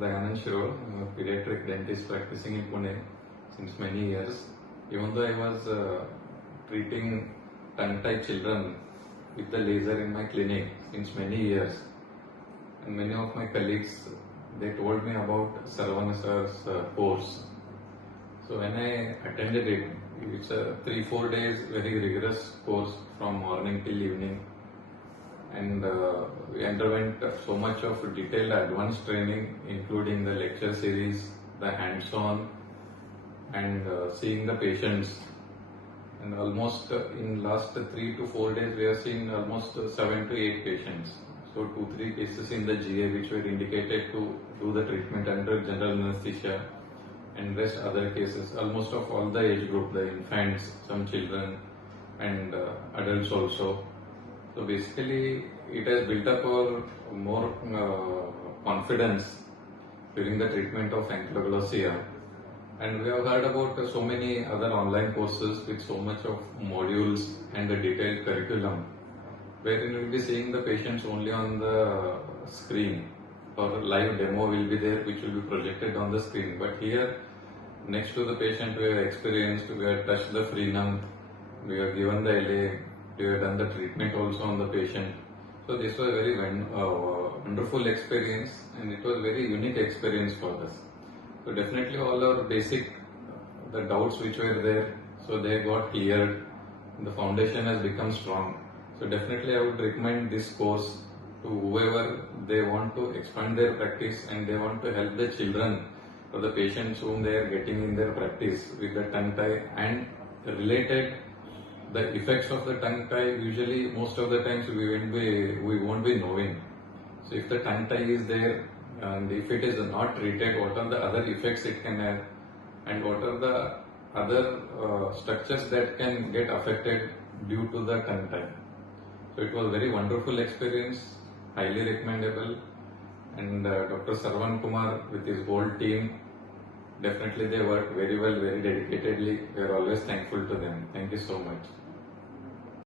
Dayanand, shirol. I'm a pediatric dentist practicing in Pune since many years. Even though I was treating tongue-tied children with the laser in my clinic since many years, and many of my colleagues, they told me about Sarvan sir's course. So when I attended it, it's a 3-4 days very rigorous course from morning till evening, and we underwent so much of detailed advanced training, including the lecture series, the hands-on, and seeing the patients. And almost in last 3 to 4 days, we have seen almost 7 to 8 patients. So 2-3 cases in the GA which were indicated to do the treatment under general anesthesia, and rest other cases, almost of all the age group, the infants, some children, and adults also. So basically, it has built up our more confidence during the treatment of ankylosing. And we have heard about so many other online courses with so much of modules and a detailed curriculum, wherein we will be seeing the patients only on the screen, or live demo will be there which will be projected on the screen. But here, next to the patient, we have experienced, we have touched the frenum, we have given the LA, we have done the treatment also on the patient. So this was a very wonderful experience, and it was a very unique experience for us. So definitely all our basic, the doubts which were there, so they got cleared, the foundation has become strong. So definitely I would recommend this course to whoever they want to expand their practice and they want to help the children or the patients whom they are getting in their practice with the tongue tie and related the effects of the tongue tie. Usually most of the times we won't be knowing. So if the tongue tie is there and if it is not treated, what are the other effects it can have, and what are the other structures that can get affected due to the tongue tie. So it was a very wonderful experience, highly recommendable, and Dr. Sarvan Kumar with his whole team, definitely they work very well, very dedicatedly. We are always thankful to them. Thank you so much.